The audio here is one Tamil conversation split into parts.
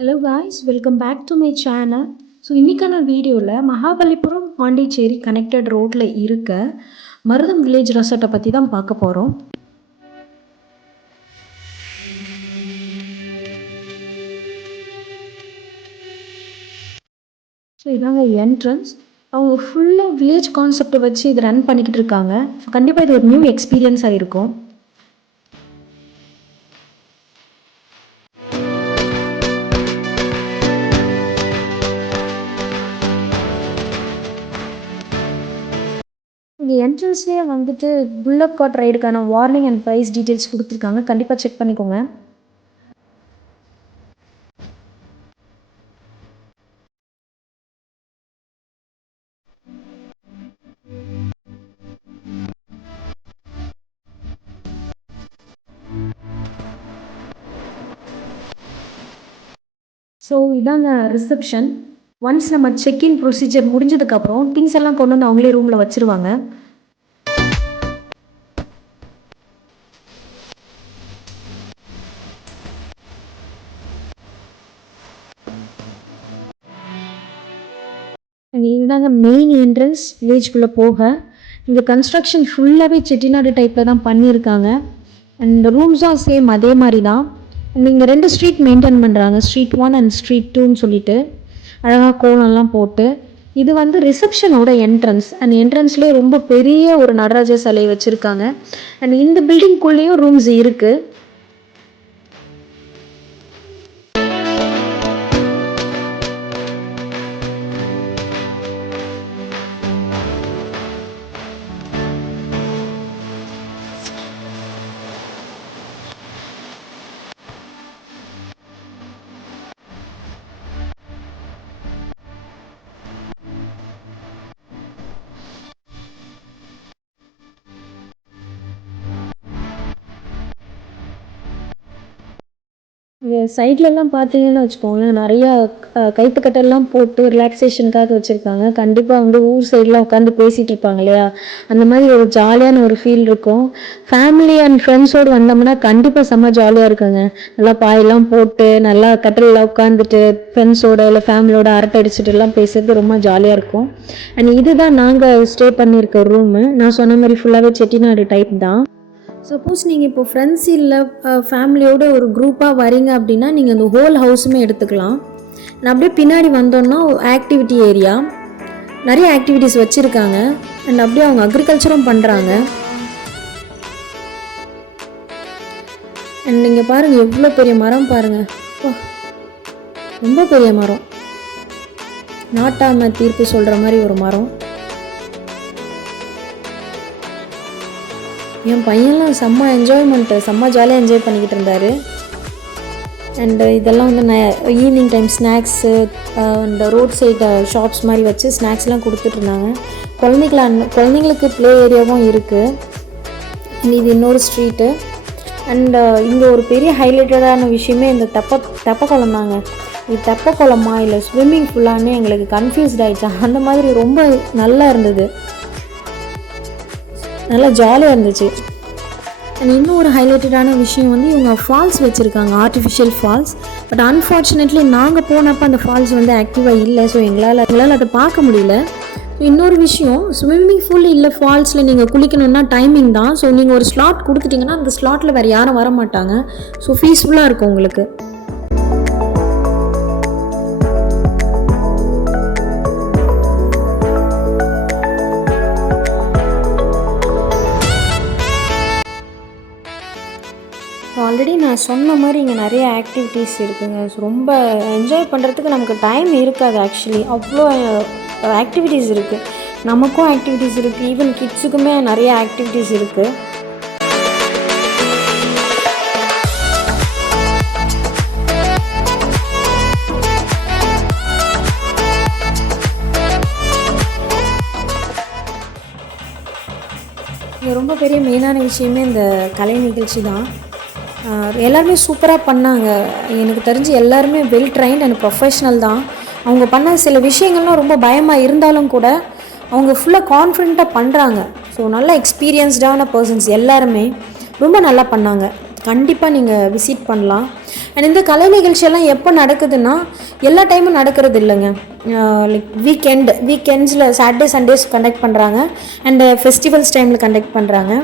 Hello guys, welcome back to my channel. So இன்றைக்கான வீடியோவில் மகாபலிபுரம் பாண்டிச்சேரி கனெக்டட் ரோட்டில் இருக்க மருதம் வில்லேஜ் ரெசார்ட்டை பற்றி தான் பார்க்க போகிறோம். ஸோ இதாங்க என்ட்ரன்ஸ். அவங்க ஃபுல்லாக வில்லேஜ் கான்செப்டை வச்சு இது ரன் பண்ணிக்கிட்டு இருக்காங்க. ஸோ கண்டிப்பாக இது ஒரு நியூ எக்ஸ்பீரியன்ஸாக இருக்கும். இங்கே என்ட்ரன்ஸ்லேயே வந்துட்டு புல்லட் கார்ட் ரைடுக்கான வார்னிங் அண்ட் ப்ரைஸ் டீட்டெயில்ஸ் கொடுத்துருக்காங்க. கண்டிப்பாக செக் பண்ணிக்கோங்க. ஸோ இதாங்க ரிசப்ஷன். ஒன்ஸ் நம்ம செக்இன் ப்ரொசீஜர் முடிஞ்சதுக்கப்புறம் திங்ஸ் எல்லாம் கொண்டு வந்து அவங்களே ரூமில் வச்சுருவாங்க. இதுதாங்க மெயின் என்ட்ரன்ஸ் வில்லேஜ்குள்ளே போக. இந்த கன்ஸ்ட்ரக்ஷன் ஃபுல்லாகவே செட்டிநாடு டைப்பில் தான் பண்ணியிருக்காங்க. அண்ட் ரூம்ஸும் சேம் அதே மாதிரி தான். அண்ட் இங்கே 2 ஸ்ட்ரீட் மெயின்டைன் பண்ணுறாங்க, ஸ்ட்ரீட் 1 அண்ட் ஸ்ட்ரீட் 2ன்னு சொல்லிட்டு அழகாக கோலம்லாம் போட்டு. இது வந்து ரிசப்ஷனோட என்ட்ரன்ஸ். அண்ட் என்ட்ரன்ஸ்லேயே ரொம்ப பெரிய ஒரு நடராஜர் சிலை வச்சுருக்காங்க. அண்ட் இந்த பில்டிங்குள்ளேயும் ரூம்ஸ் இருக்குது. சைட்லலாம் பார்த்தீங்கன்னு வச்சுக்கோங்களேன், நிறையா கைத்துக்கட்டெல்லாம் போட்டு ரிலாக்ஸேஷனுக்காக வச்சுருக்காங்க. கண்டிப்பாக வந்து ஊர் சைட்லாம் உட்காந்து பேசிகிட்டு இருப்பாங்க இல்லையா, அந்த மாதிரி ஒரு ஜாலியான ஒரு ஃபீல் இருக்கும். ஃபேமிலி அண்ட் ஃப்ரெண்ட்ஸோடு வந்தோம்னா கண்டிப்பாக செம்ம ஜாலியாக இருக்குங்க. நல்லா பாயெல்லாம் போட்டு நல்லா கட்டிலில் உட்காந்துட்டு ஃப்ரெண்ட்ஸோட இல்லை ஃபேமிலியோட அரட்டை அடிச்சுட்டு எல்லாம் பேசுறது ரொம்ப ஜாலியாக இருக்கும். அண்ட் இதுதான் நாங்கள் ஸ்டே பண்ணியிருக்க ரூமு. நான் சொன்ன மாதிரி ஃபுல்லாகவே செட்டிநாடு டைப் தான். சப்போஸ் நீங்கள் இப்போ ஃப்ரெண்ட்ஸ் இல்லை ஃபேமிலியோடு ஒரு குரூப்பாக வரீங்க அப்படின்னா நீங்கள் அந்த ஹோல் ஹவுஸுமே எடுத்துக்கலாம். நான் அப்படியே பின்னாடி வந்தோன்னா ஆக்டிவிட்டி ஏரியா, நிறைய ஆக்டிவிட்டீஸ் வச்சுருக்காங்க. அண்ட் அப்படியே அவங்க அக்ரிகல்ச்சரும் பண்ணுறாங்க. அண்ட் நீங்கள் பாருங்கள் எவ்வளோ பெரிய மரம் பாருங்கள், ரொம்ப பெரிய மரம். நாட்டாமை தீர்ப்பு சொல்கிற மாதிரி ஒரு மரம். என் பையன்லாம் செம்ம என்ஜாய்மெண்ட்டு, செம்ம ஜாலியாக என்ஜாய் பண்ணிக்கிட்டு இருந்தார். அண்டு இதெல்லாம் வந்து நான் evening time snacks and road side shops மாதிரி வச்சு ஸ்நாக்ஸ்லாம் கொடுத்துட்ருந்தாங்க. குழந்தைங்களுக்கு ப்ளே ஏரியாவும் இருக்குது. இது இன்னொரு ஸ்ட்ரீட்டு. அண்டு இங்கே ஒரு பெரிய ஹைலைட்டடான விஷயமே இந்த தெப்பக்குளம் தாங்க. இது தெப்பக்குளமா இல்லை ஸ்விம்மிங் ஃபுல்லானே எங்களுக்கு கன்ஃபியூஸ்ட் ஆகிடுச்சு. அந்த மாதிரி ரொம்ப நல்லா இருந்தது, நல்லா ஜாலியாக இருந்துச்சு. அண்ட் இன்னும் ஒரு ஹைலைட்டடான விஷயம் வந்து இவங்க ஃபால்ஸ் வச்சுருக்காங்க, ஆர்டிஃபிஷியல் ஃபால்ஸ். பட் அன்ஃபார்ச்சுனேட்லி நாங்கள் போனப்போ அந்த ஃபால்ஸ் வந்து ஆக்டிவாக இல்லை. ஸோ எங்களால் அதை பார்க்க முடியல. ஸோ இன்னொரு விஷயம், ஸ்விம்மிங் பூல் இல்லை ஃபால்ஸில் நீங்கள் குளிக்கணுன்னா டைமிங் தான். ஸோ நீங்கள் ஒரு ஸ்லாட் கொடுத்துட்டிங்கன்னா அந்த ஸ்லாட்டில் வேறு யாரும் வர மாட்டாங்க. ஸோ பீஸ்ஃபுல்லாக இருக்கும் உங்களுக்கு. ஆல்ரெடி நான் சொன்ன மாதிரி இங்கே நிறைய ஆக்டிவிட்டீஸ் இருக்குங்க. ரொம்ப என்ஜாய் பண்ணுறதுக்கு நமக்கு டைம் இருக்காது ஆக்சுவலி. அவ்வளோ ஆக்டிவிட்டீஸ் இருக்குது. நமக்கும் ஆக்டிவிட்டீஸ் இருக்குது, ஈவன் கிட்ஸுக்குமே நிறைய ஆக்டிவிட்டீஸ் இருக்குது. இங்கே ரொம்ப பெரிய மெயினான விஷயமே இந்த கலை நிகழ்ச்சி தான். எல்லாருமே சூப்பராக பண்ணாங்க. எனக்கு தெரிஞ்சு எல்லாருமே வெல் ட்ரைன்ட் அண்ட் ப்ரொஃபஷ்னல் தான். அவங்க பண்ண சில விஷயங்கள்லாம் ரொம்ப பயமாக இருந்தாலும் கூட அவங்க ஃபுல்லாக கான்ஃபிடெண்ட்டாக பண்ணுறாங்க. ஸோ நல்ல எக்ஸ்பீரியன்ஸ்டான பர்சன்ஸ் எல்லாருமே ரொம்ப நல்லா பண்ணாங்க. கண்டிப்பாக நீங்கள் விசிட் பண்ணலாம். அண்ட் இந்த கலை நிகழ்ச்சியெல்லாம் எப்போ நடக்குதுன்னா எல்லா டைமும் நடக்கிறது இல்லைங்க. லைக் வீக்கெண்ட்ஸில் சாட்டர்டே சண்டேஸ் கண்டக்ட் பண்ணுறாங்க அண்டு ஃபெஸ்டிவல்ஸ் டைமில் கண்டக்ட் பண்ணுறாங்க.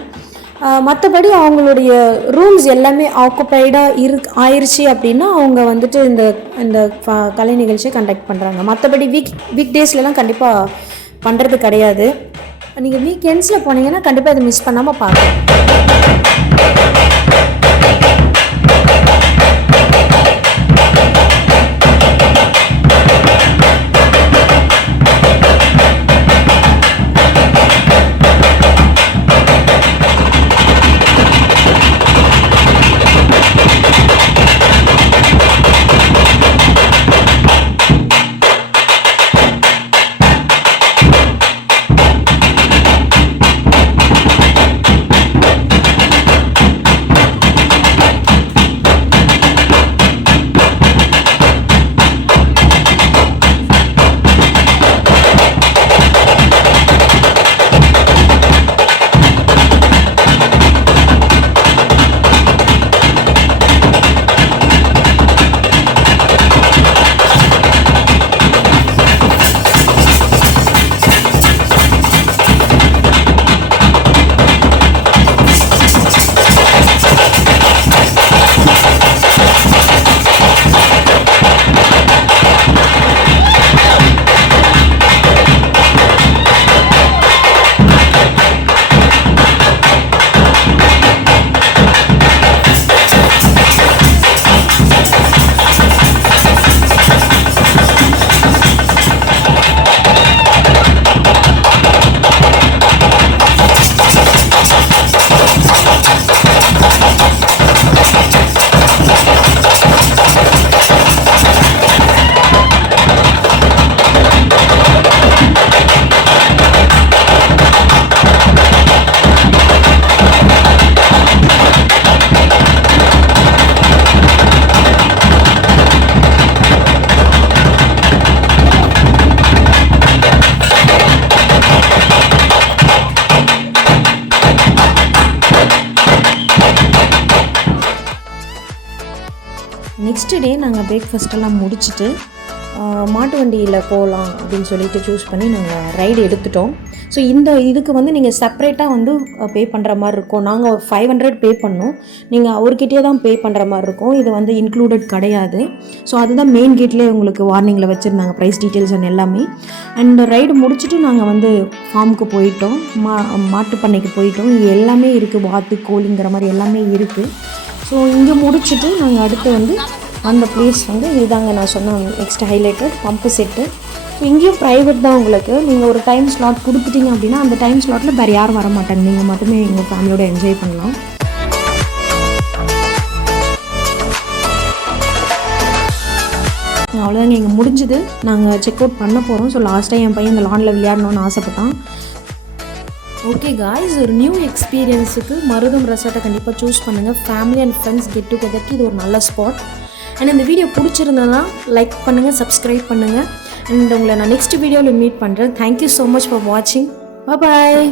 மற்றபடி அவங்களுடைய ரூம்ஸ் எல்லாமே ஆக்குப்பைடாக ஆயிடுச்சு அப்படின்னா அவங்க வந்துட்டு இந்த இந்த கலை நிகழ்ச்சியை கண்டக்ட் பண்ணுறாங்க. மற்றபடி வீக் டேஸ்லலாம் கண்டிப்பாக பண்ணுறது கிடையாது. நீங்கள் வீக்கெண்ட்ஸில் போனீங்கன்னா கண்டிப்பாக அதை மிஸ் பண்ணாமல் பார்க்கலாம். நெக்ஸ்ட் டே நாங்கள் பிரேக்ஃபாஸ்ட்டெல்லாம் முடிச்சுட்டு மாட்டு வண்டியில் போகலாம் அப்படின்னு சொல்லிட்டு சூஸ் பண்ணி நாங்கள் ரைடு எடுத்துட்டோம். ஸோ இதுக்கு வந்து நீங்கள் செப்பரேட்டாக வந்து பே பண்ணுற மாதிரி இருக்கும். நாங்கள் 500 பே பண்ணோம், நீங்கள் அவர்கிட்டயே தான் பே பண்ணுற மாதிரி இருக்கும். இது வந்து இன்க்ளூடட் கிடையாது. ஸோ அதுதான் மெயின் கேட்லேயே உங்களுக்கு வார்னிங்கில் வச்சுருந்தாங்க ப்ரைஸ் டீட்டெயில்ஸ் அண்ட் எல்லாமே. அண்ட் ரைடு முடிச்சுட்டு நாங்கள் வந்து ஃபார்முக்கு போயிட்டோம், மாட்டு பண்ணைக்கு போயிட்டோம். இங்கே எல்லாமே இருக்குது, வாத்து கோழிங்கிற மாதிரி எல்லாமே இருக்குது. ஸோ இங்கே முடிச்சுட்டு நாங்கள் அடுத்து வந்து அந்த பிளேஸ் வந்து இதுதாங்க நான் சொன்ன next highlighted pump set. So இங்கேயும் ப்ரைவேட் தான் உங்களுக்கு. நீங்கள் ஒரு டைம் ஸ்லாட் கொடுத்துட்டீங்க அப்படின்னா அந்த டைம் ஸ்லாட்டில் வேறு யாரும் வர மாட்டாங்க, நீங்கள் மட்டுமே எங்கள் ஃபேமிலியோட என்ஜாய் பண்ணலாம். அவ்வளோதாங்க, இங்கே முடிஞ்சுது. நாங்கள் செக் அவுட் பண்ண போகிறோம். ஸோ லாஸ்ட்டாக என் பையன் இந்த லானில் விளையாடணும்னு ஆசைப்பட்டான். ஓகே காய்ஸ், ஒரு நியூ எக்ஸ்பீரியன்ஸுக்கு மருதம் ரெசார்ட்டை கண்டிப்பாக சூஸ் பண்ணுங்கள். ஃபேமிலி அண்ட் ஃப்ரெண்ட்ஸ் கெட் டுகெதருக்கு இது ஒரு நல்ல ஸ்பாட். அண்ட் இந்த வீடியோ பிடிச்சிருந்ததுன்னா லைக் பண்ணுங்கள், சப்ஸ்கிரைப் பண்ணுங்கள். அண்ட் உங்களை நான் நெக்ஸ்ட் வீடியோவில் மீட் பண்ணுறேன். தேங்க்யூ ஸோ மச் ஃபார் வாட்சிங். பாய்.